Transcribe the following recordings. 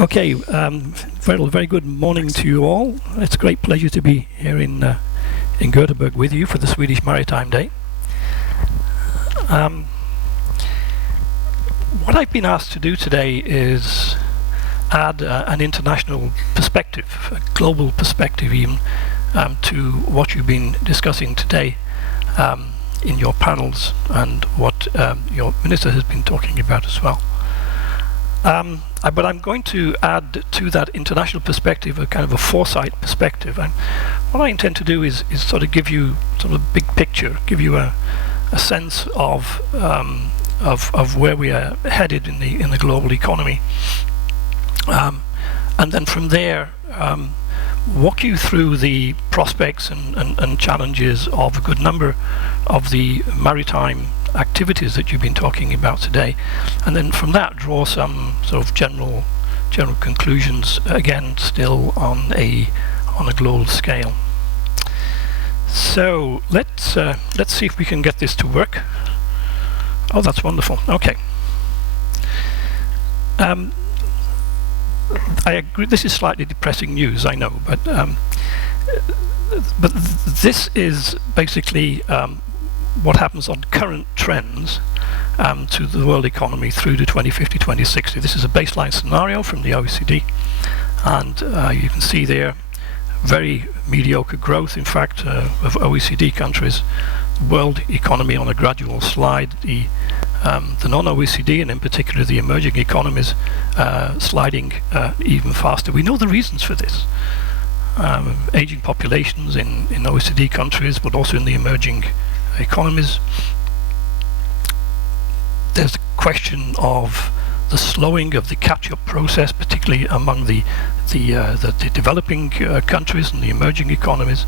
Okay, very good morning to you all. It's a great pleasure to be here in Gothenburg with you for the Swedish Maritime Day. What I've been asked to do today is add an international perspective, a global perspective even, to what you've been discussing today in your panels and what your minister has been talking about as well. But I'm going to add to that international perspective a kind of a foresight perspective, and what I intend to do is sort of give you sort of a big picture, give you a sense of where we are headed in the global economy, and then from there walk you through the prospects and challenges of a good number of the maritime activities that you've been talking about today, and then from that draw some sort of general conclusions, again still on a global scale. So let's see if we can get this to work. Oh, that's wonderful. Okay. I agree, this is slightly depressing news, I know, but this is basically what happens on current trends to the world economy through to 2050-2060. This is a baseline scenario from the OECD, and you can see there very mediocre growth, in fact, of OECD countries. The world economy on a gradual slide, the non-OECD and in particular the emerging economies sliding even faster. We know the reasons for this. Aging populations in OECD countries, but also in the emerging economies. There's the question of the slowing of the catch-up process, particularly among the developing countries and the emerging economies.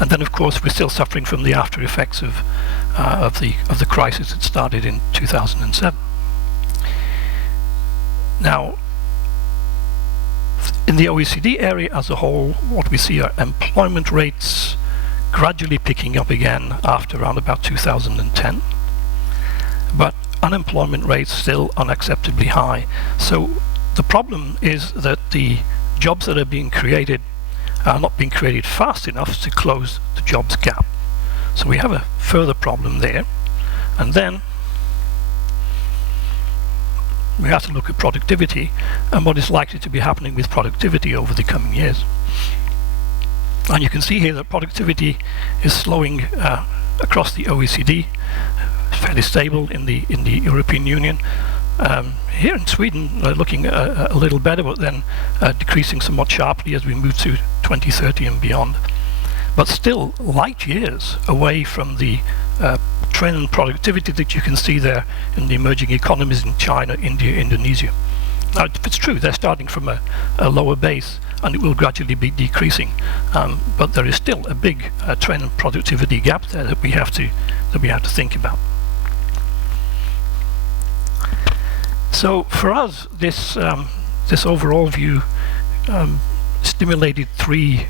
And then, of course, we're still suffering from the after effects of the crisis that started in 2007. Now, in the OECD area as a whole, what we see are employment rates gradually picking up again after around about 2010, but unemployment rates still unacceptably high. So the problem is that the jobs that are being created are not being created fast enough to close the jobs gap. So we have a further problem there, and then we have to look at productivity and what is likely to be happening with productivity over the coming years. And you can see here that productivity is slowing across the OECD, fairly stable in the European Union. Here in Sweden, looking a little better, but then decreasing somewhat sharply as we move to 2030 and beyond. But still light years away from the trend in productivity that you can see there in the emerging economies in China, India, Indonesia. Now, if it's true, they're starting from a lower base, and it will gradually be decreasing, but there is still a big trend and productivity gap there that we have to think about. So for us, this overall view stimulated three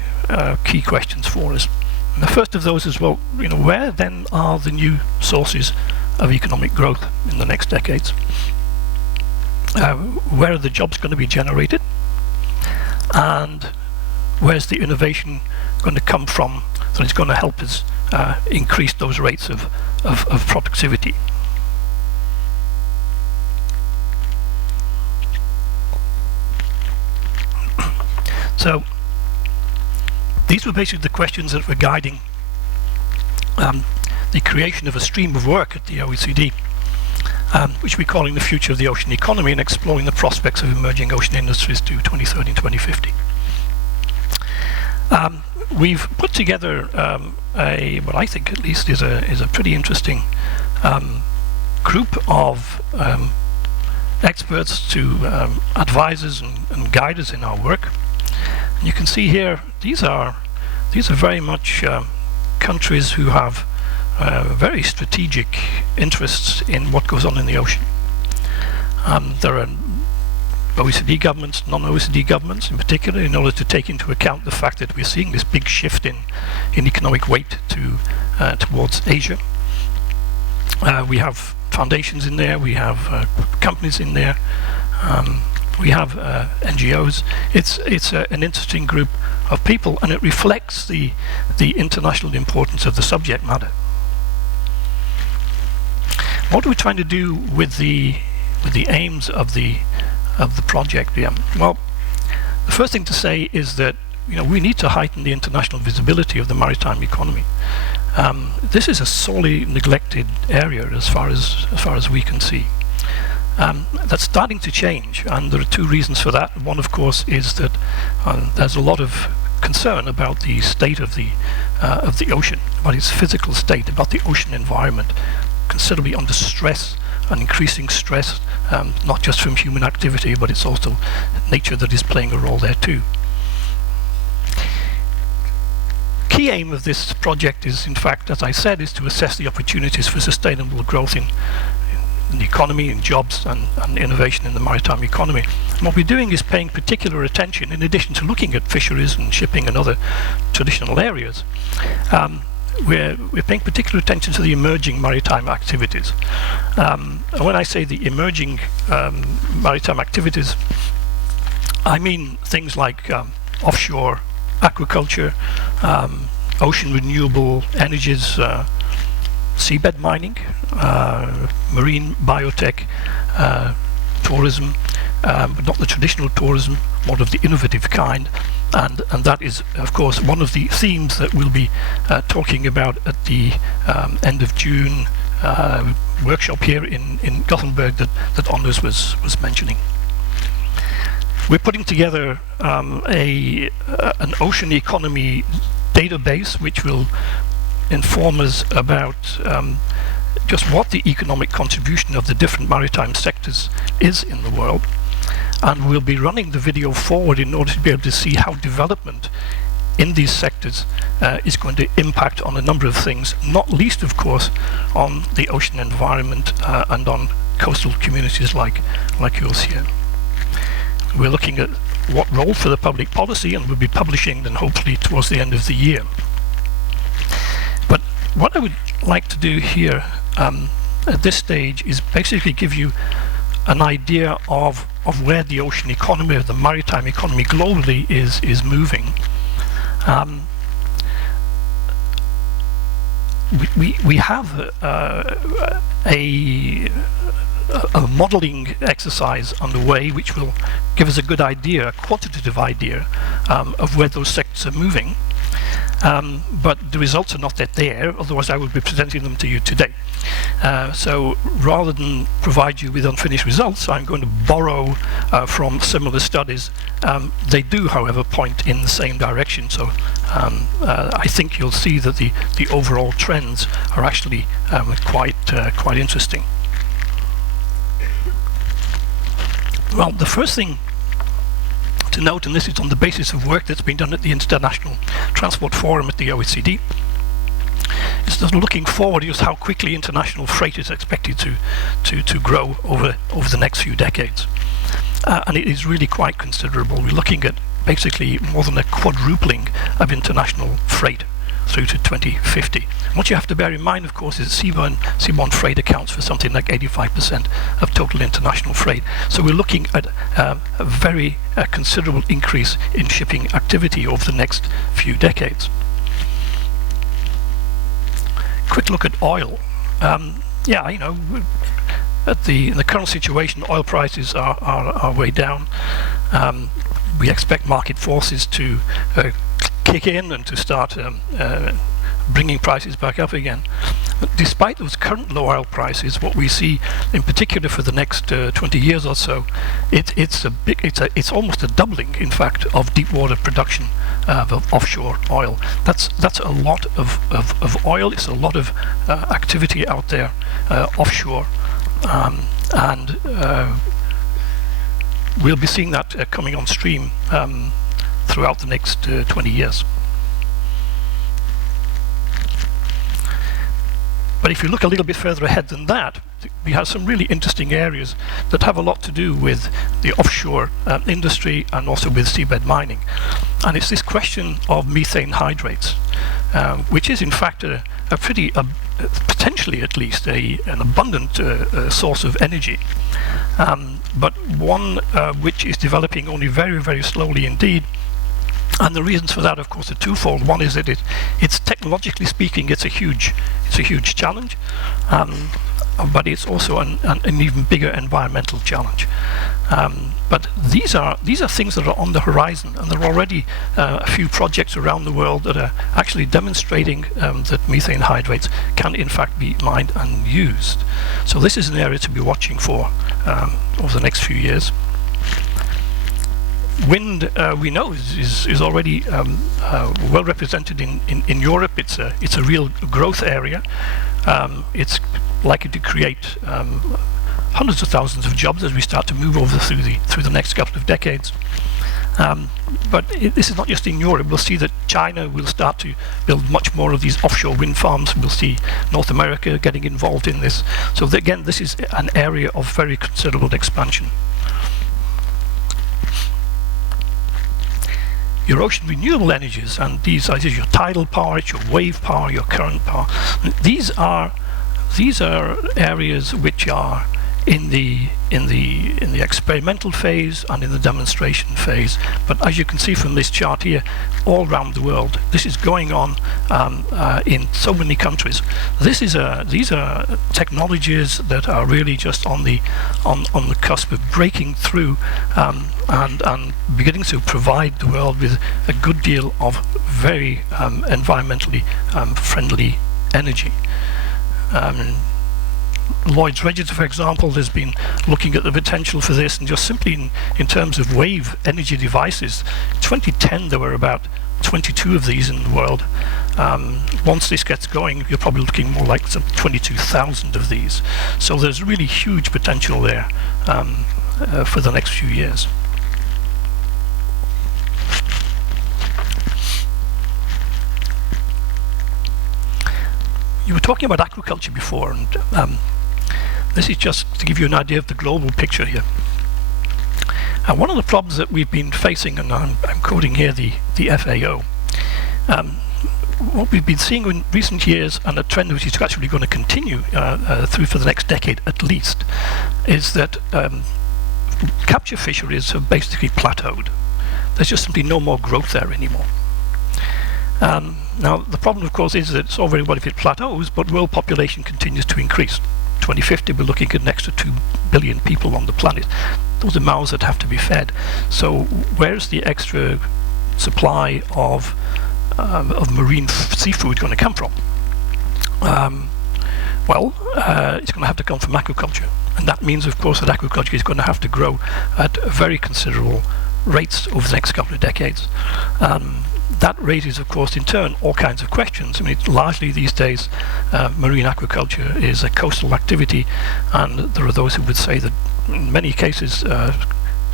key questions for us. And the first of those is, well, where then are the new sources of economic growth in the next decades? Where are the jobs going to be generated? And where's the innovation going to come from that is going to help us increase those rates of productivity? So these were basically the questions that were guiding the creation of a stream of work at the OECD, which we're calling the future of the ocean economy, and exploring the prospects of emerging ocean industries to 2030 and 2050. We've put together what I think at least is a pretty interesting group of experts to advisors and guiders in our work. And you can see here these are very much countries who have very strategic interests in what goes on in the ocean. There are OECD governments, non-OECD governments in particular, in order to take into account the fact that we're seeing this big shift in economic weight towards Asia. We have foundations in there, we have companies in there, we have NGOs. It's an interesting group of people, and it reflects the international importance of the subject matter. What are we trying to do with the aims of the project? Yeah. Well, the first thing to say is that we need to heighten the international visibility of the maritime economy. This is a sorely neglected area as far as we can see. That's starting to change, and there are two reasons for that. One, of course, is that there's a lot of concern about the state of the ocean, about its physical state, about the ocean environment, considerably under stress, and increasing stress, not just from human activity, but it's also nature that is playing a role there too. Key aim of this project is, in fact, as I said, is to assess the opportunities for sustainable growth in the economy, in jobs and innovation in the maritime economy. And what we're doing is paying particular attention, in addition to looking at fisheries and shipping and other traditional areas, we're paying particular attention to the emerging maritime activities. And when I say the emerging maritime activities, I mean things like offshore aquaculture, ocean renewable energies, seabed mining, marine biotech, tourism, but not the traditional tourism, more of the innovative kind, and that is, of course, one of the themes that we'll be talking about at the end of June workshop here in Gothenburg that Anders was mentioning. We're putting together an ocean economy database which will inform us about just what the economic contribution of the different maritime sectors is in the world, and we'll be running the video forward in order to be able to see how development in these sectors is going to impact on a number of things, not least, of course, on the ocean environment and on coastal communities like yours here. We're looking at what role for the public policy, and we'll be publishing then hopefully towards the end of the year. But what I would like to do here at this stage is basically give you an idea of where the ocean economy, or the maritime economy globally is moving. We have a modeling exercise underway which will give us a good idea, a quantitative idea of where those sectors are moving. But the results are not yet there, otherwise I would be presenting them to you today. So rather than provide you with unfinished results, I'm going to borrow from similar studies. They do, however, point in the same direction, so I think you'll see that the overall trends are actually quite interesting. Well, the first thing to note, and this is on the basis of work that's been done at the International Transport Forum at the OECD, is that looking forward is how quickly international freight is expected to grow over the next few decades. And it is really quite considerable. We're looking at basically more than a quadrupling of international freight through to 2050. What you have to bear in mind, of course, is seaborne freight accounts for something like 85% of total international freight. So we're looking at a very considerable increase in shipping activity over the next few decades. Quick look at oil. Yeah, you know, in the current situation, oil prices are way down. We expect market forces to kick in and to start bringing prices back up again. But despite those current low oil prices, what we see in particular for the next 20 years or so, it's almost a doubling, in fact, of deep water production of offshore oil. That's a lot of oil. It's a lot of activity out there offshore, and we'll be seeing that coming on stream throughout the next 20 years. But if you look a little bit further ahead than that, we have some really interesting areas that have a lot to do with the offshore industry and also with seabed mining. And it's this question of methane hydrates, which is in fact a pretty potentially at least an abundant source of energy, but one which is developing only very, very slowly indeed. And the reasons for that, of course, are twofold. One is that it's technologically speaking, it's a huge challenge, but it's also an even bigger environmental challenge. But these are things that are on the horizon, and there are already a few projects around the world that are actually demonstrating that methane hydrates can in fact be mined and used. So this is an area to be watching for over the next few years. Wind, we know, is already well represented in Europe. It's a real growth area. It's likely to create hundreds of thousands of jobs as we start to move over through the next couple of decades. But this is not just in Europe. We'll see that China will start to build much more of these offshore wind farms. We'll see North America getting involved in this. So again, this is an area of very considerable expansion. Your ocean renewable energies, and these are your tidal power, it's your wave power, your current power. These are areas which are in the experimental phase and in the demonstration phase. But as you can see from this chart here, all around the world, this is going on in so many countries. These are technologies that are really just on the cusp of breaking through and beginning to provide the world with a good deal of very environmentally friendly energy. Lloyd's Register, for example, has been looking at the potential for this, and just simply in terms of wave energy devices, in 2010 there were about 22 of these in the world. Once this gets going, you're probably looking more like some 22,000 of these. So there's really huge potential there for the next few years. You were talking about aquaculture before, and this is just to give you an idea of the global picture here. One of the problems that we've been facing, and I'm quoting here the FAO, what we've been seeing in recent years, and a trend which is actually going to continue through for the next decade at least, is that capture fisheries have basically plateaued. There's just simply no more growth there anymore. Now, the problem, of course, is that it's all very well if it plateaus, but world population continues to increase. 2050, we're looking at an extra 2 billion people on the planet. Those are mouths that have to be fed. So where's the extra supply of marine seafood going to come from? Well, it's going to have to come from aquaculture. And that means, of course, that aquaculture is going to have to grow at very considerable rates over the next couple of decades. That raises, of course, in turn, all kinds of questions. I mean, largely these days, marine aquaculture is a coastal activity, and there are those who would say that in many cases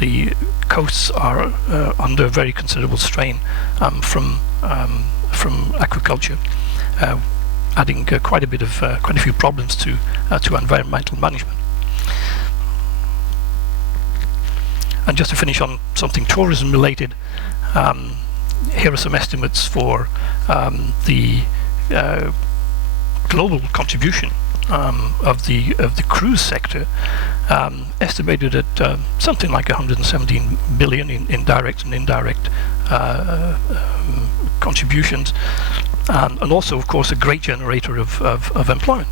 the coasts are under very considerable strain from aquaculture, adding quite a few problems to environmental management. And just to finish on something tourism related. Here are some estimates for the global contribution of the cruise sector, estimated at something like 117 billion in direct and indirect contributions, and also, of course, a great generator of employment.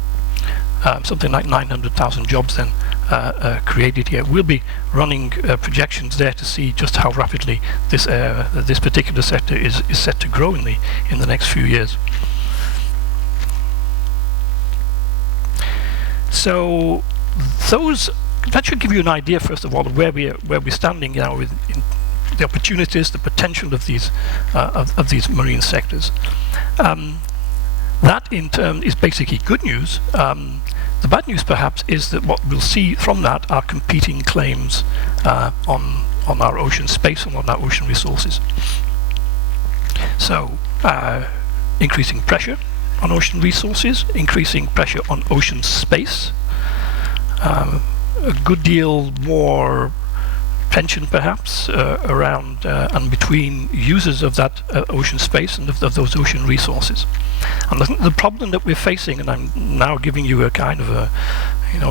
Something like 900,000 jobs then created here. We'll be running projections there to see just how rapidly this particular sector is set to grow in the next few years. So that should give you an idea, first of all, of where we're standing now in the opportunities, the potential of these marine sectors. That in turn is basically good news. The bad news, perhaps, is that what we'll see from that are competing claims on our ocean space and on our ocean resources. So, increasing pressure on ocean resources, increasing pressure on ocean space, a good deal more tension perhaps around and between users of that ocean space and of those ocean resources. And the problem that we're facing, and I'm now giving you a kind of a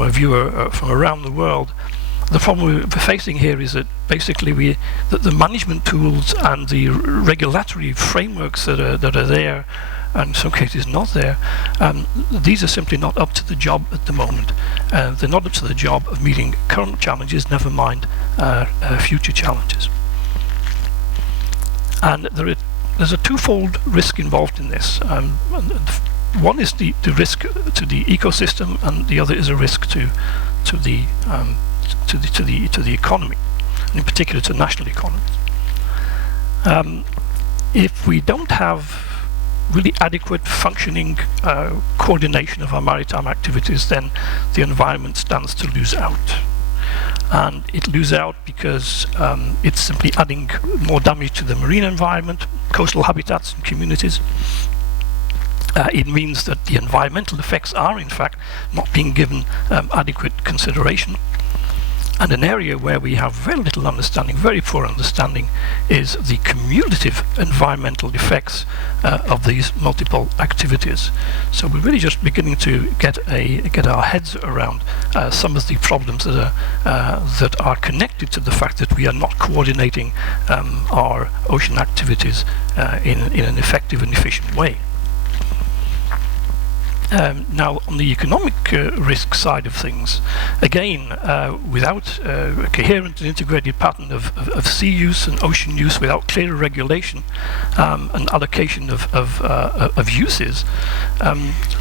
view from around the world, the problem we're facing here is that basically the management tools and the regulatory frameworks that are there, and in some cases not there, these are simply not up to the job at the moment. They're not up to the job of meeting current challenges, never mind future challenges. And there's a twofold risk involved in this. One is the risk to the ecosystem, and the other is a risk to the economy, and in particular to national economies. If we don't have really adequate functioning coordination of our maritime activities, then the environment stands to lose out. And it loses out because it's simply adding more damage to the marine environment, coastal habitats and communities. It means that the environmental effects are in fact not being given adequate consideration. And an area where we have very little understanding, very poor understanding, is the cumulative environmental effects of these multiple activities. So we're really just beginning to get our heads around some of the problems that are connected to the fact that we are not coordinating our ocean activities in an effective and efficient way. Now, on the economic risk side of things, again, without a coherent and integrated pattern of sea use and ocean use, without clear regulation and allocation of uses,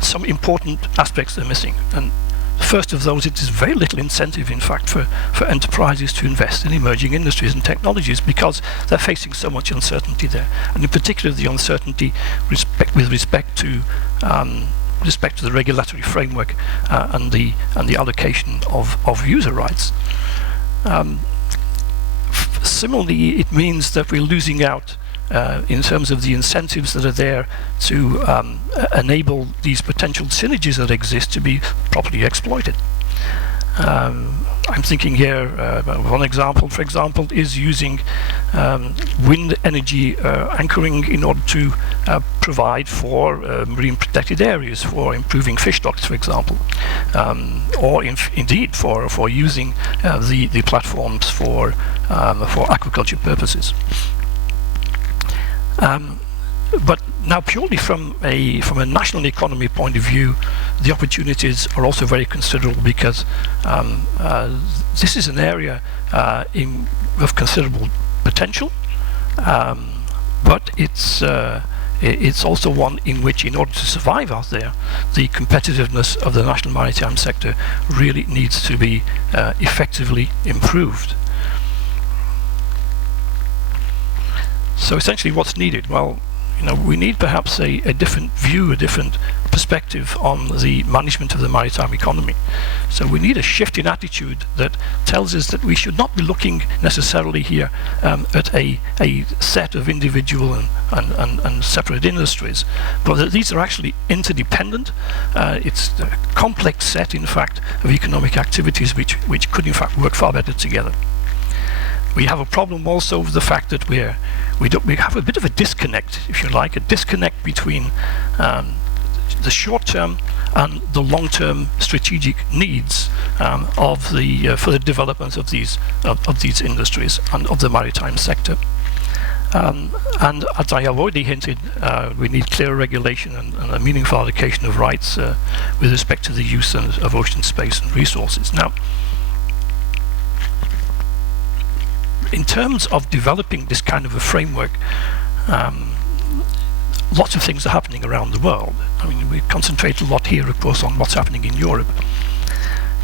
some important aspects are missing. And first of those, it is very little incentive, in fact, for enterprises to invest in emerging industries and technologies, because they're facing so much uncertainty there, and in particular the uncertainty with respect to the regulatory framework and the allocation of user rights. Similarly, it means that we're losing out in terms of the incentives that are there to enable these potential synergies that exist to be properly exploited. I'm thinking here, one example, for example, is using wind energy anchoring in order to provide for marine protected areas, for improving fish stocks, for example, or indeed for using the platforms for aquaculture purposes. But now, purely from a national economy point of view, the opportunities are also very considerable, because this is an area of considerable potential, but it's also one in which, in order to survive out there, the competitiveness of the national maritime sector really needs to be effectively improved. So essentially, what's needed? Well, we need perhaps a different view, a different perspective on the management of the maritime economy. So we need a shift in attitude that tells us that we should not be looking necessarily here at a set of individual and separate industries, but that these are actually interdependent. It's a complex set, in fact, of economic activities which could in fact work far better together. We have a problem also with the fact that we have a bit of a disconnect, if you like, a disconnect between the short-term and the long-term strategic needs for the development of these industries and of the maritime sector. And as I have already hinted, we need clear regulation and a meaningful allocation of rights with respect to the use of ocean space and resources. Now, in terms of developing this kind of a framework, lots of things are happening around the world. I mean, we concentrate a lot here, of course, on what's happening in Europe.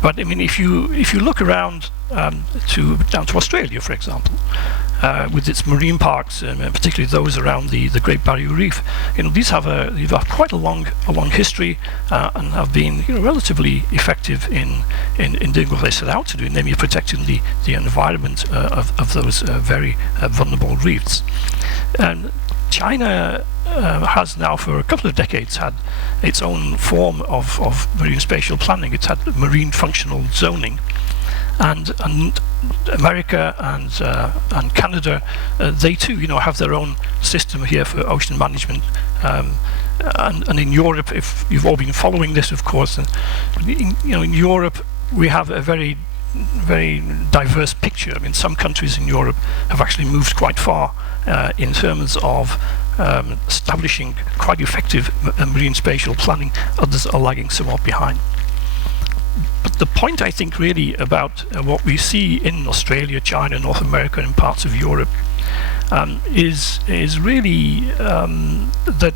But I mean, if you look around down to Australia, for example, with its marine parks, and particularly those around the Great Barrier Reef, these have quite a long history and have been relatively effective in doing what they set out to do, namely protecting the environment of those very vulnerable reefs. And China has now for a couple of decades had its own form of marine spatial planning. It's had marine functional zoning, and America and Canada, they too, have their own system here for ocean management. And in Europe, if you've all been following this, of course, in Europe we have a very diverse picture. I mean, some countries in Europe have actually moved quite far in terms of establishing quite effective marine spatial planning. Others are lagging somewhat behind. But the point, I think, really about what we see in Australia, China, North America, and parts of Europe is really that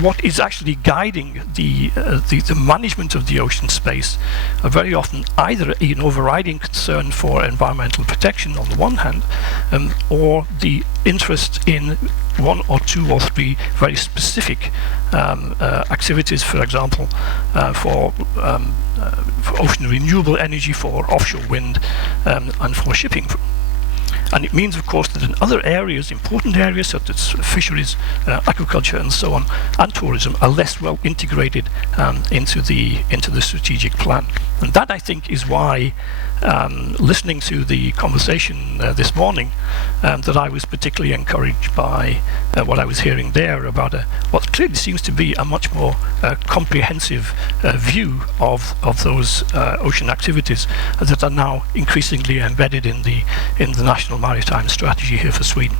what is actually guiding the management of the ocean space are very often either an overriding concern for environmental protection on the one hand, or the interest in one or two or three very specific activities, for example, for ocean renewable energy, for offshore wind, and for shipping. And it means, of course, that in other areas, important areas such as fisheries, aquaculture, and so on, and tourism, are less well integrated into the strategic plan. And that, I think, is why, listening to the conversation this morning, that I was particularly encouraged by what I was hearing there about what clearly seems to be a much more comprehensive view of those ocean activities that are now increasingly embedded in the National Maritime Strategy here for Sweden.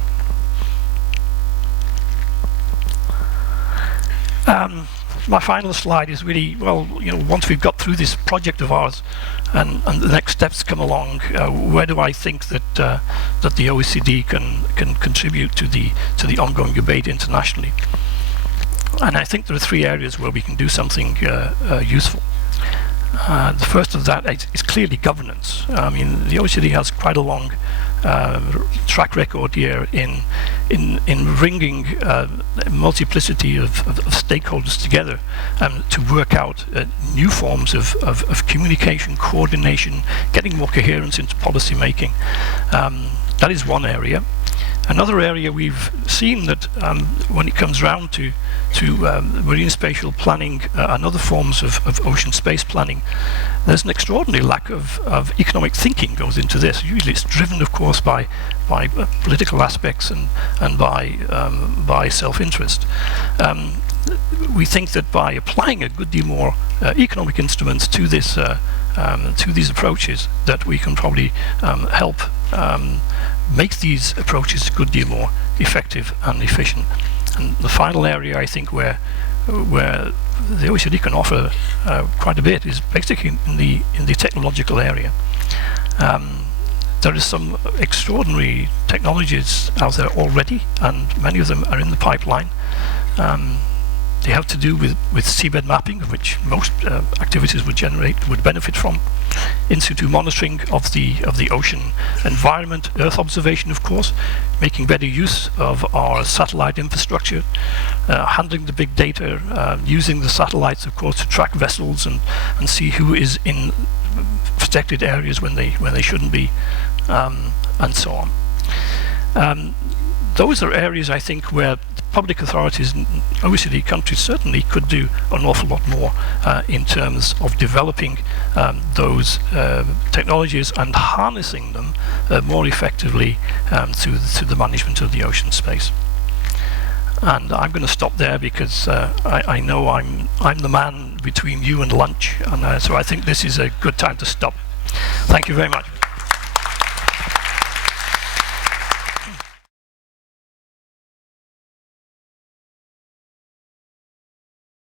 My final slide is really, once we've got through this project of ours and the next steps come along, where do I think that the OECD can contribute to the ongoing debate internationally? And I think there are three areas where we can do something useful. The first of that is clearly governance. I mean, the OECD has quite a long track record here in bringing a multiplicity of stakeholders together to work out new forms of communication, coordination, getting more coherence into policy making. That is one area. Another area we've seen that when it comes round to marine spatial planning and other forms of ocean space planning, there's an extraordinary lack of economic thinking goes into this. Usually it's driven, of course, by political aspects and by self-interest. We think that by applying a good deal more economic instruments to this to these approaches, that we can probably help make these approaches a good deal more effective and efficient. And the final area, I think, where the OECD can offer quite a bit is basically in the technological area. There is some extraordinary technologies out there already, and many of them are in the pipeline. They have to do with seabed mapping, of which most activities would benefit from. In situ monitoring of the ocean environment, Earth observation, of course, making better use of our satellite infrastructure, handling the big data, using the satellites, of course, to track vessels and see who is in protected areas when they shouldn't be, and so on. Those are areas, I think, where public authorities in OECD countries certainly could do an awful lot more in terms of developing those technologies and harnessing them more effectively to the management of the ocean space. And I'm going to stop there because I know I'm the man between you and lunch, and so I think this is a good time to stop. Thank you very much.